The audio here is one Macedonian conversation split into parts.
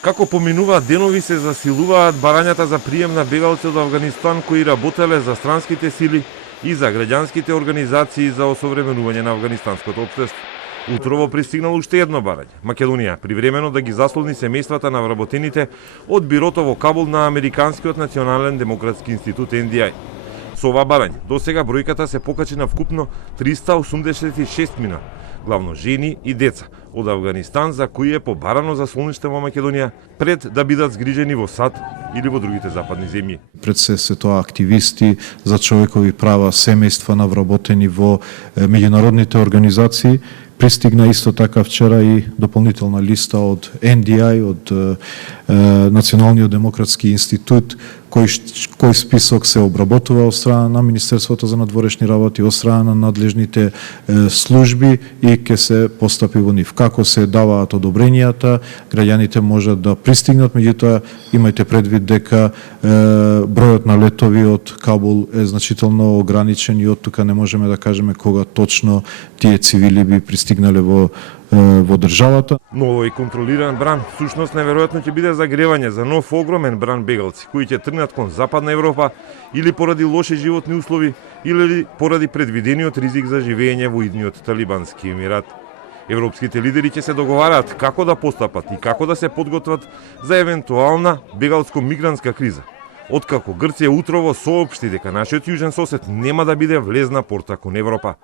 Како поминуваат денови се засилуваат барањата за прием на бегалци од Авганистан кои работеле за странските сили и за граѓанските организации за осовременување на афганистанското општество. Утрово пристигнало уште едно барање. Македонија привремено да ги заслони семејствата на вработените од бирото во Кабул на Американскиот национален демократски институт NDI. Со ова барање досега бројката се покачи на вкупно 386 мина, главно жени и деца од Авганистан за кои е побарано заслониште во Македонија пред да бидат згрижени во САД или во другите западни земји. Пред се тоа активисти за човекови права, семејства на вработени во меѓународните организации. Пристигна исто така вчера и дополнителна листа од NDI, од Националниот демократски институт, кој список се обработува од страна на Министерството за надворешни работи, од страна на надлежните служби и ќе се постапи во нив. Како се даваат одобренијата, граѓаните можат да пристигнат, меѓутоа имајте предвид дека бројот на летови од Кабул е значително ограничен и од тука не можеме да кажеме кога точно тие цивили би пристигнале во државата. Но овој контролиран бран всушност неверојатно ќе биде загревање за нов огромен бран бегалци кои ќе тргнат кон Западна Европа или поради лоши животни услови или поради предвидениот ризик за живење во идниот талибански емират. Европските лидери ќе се договараат како да постапат и како да се подготват за евентуална бегалско-мигрантска криза. Откако Грција утрово соопшти дека нашиот јужен сосед нема да биде влезна порта кон Европа.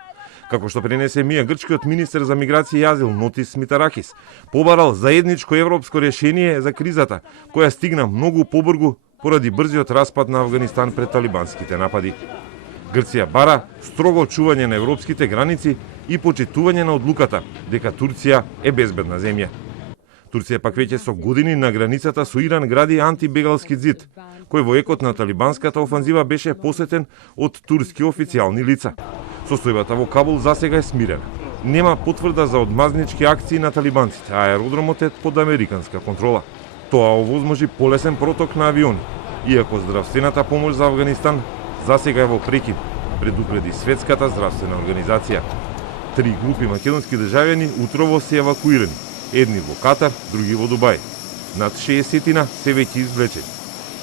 Како што пренесе Мија, грчкиот министер за миграција и азил Нотис Митаракис побарал заедничко европско решение за кризата, која стигна многу побрзо поради брзиот распад на Авганистан пред талибанските напади. Грција бара строго чување на европските граници и почитување на одлуката дека Турција е безбедна земја. Турција пак веќе со години на границата со Иран гради антибегалски зид, кој во екот на талибанската офанзива беше посетен од турски официјални лица. Состојбата во Кабул засега е смирена. Нема потврда за одмазнички акции на талибанците, а аеродромот е под американска контрола. Тоа овозможи полесен проток на авиони, иако здравствената помош за Авганистан засега е во прекин, предупреди Светската здравствена организација. 3 групи македонски државјани утрово се евакуирани, едни во Катар, други во Дубај. Над 60 се веќе извлечени.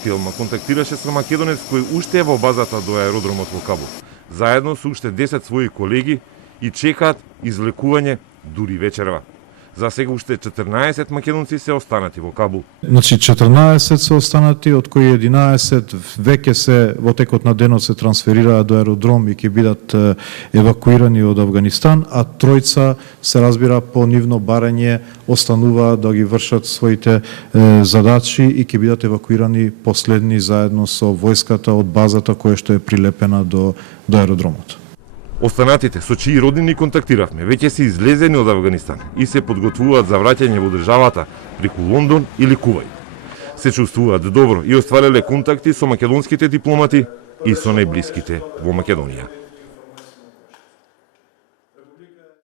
Филма контактираше со македонец кој уште е во базата до аеродромот во Кабул, заедно со уште 10 своји колеги и чекаат излекување дури вечерва. За сега уште 14 македонци се останати во Кабул. Значи 14 се останати, од кои 11 веќе се во текот на денот се трансферираат до аеродром и ќе бидат евакуирани од Авганистан, а тројца се разбира по нивно барање остануваат да ги вршат своите задачи и ќе бидат евакуирани последни заедно со војската од базата која што е прилепена до аеродромот. Останатите со чии роднини контактиравме веќе се излезени од Авганистан и се подготвуваат за враќање во државата преку Лондон или Кувајт. Се чувствуваат добро и оствариле контакти со македонските дипломати и со најблиските во Македонија.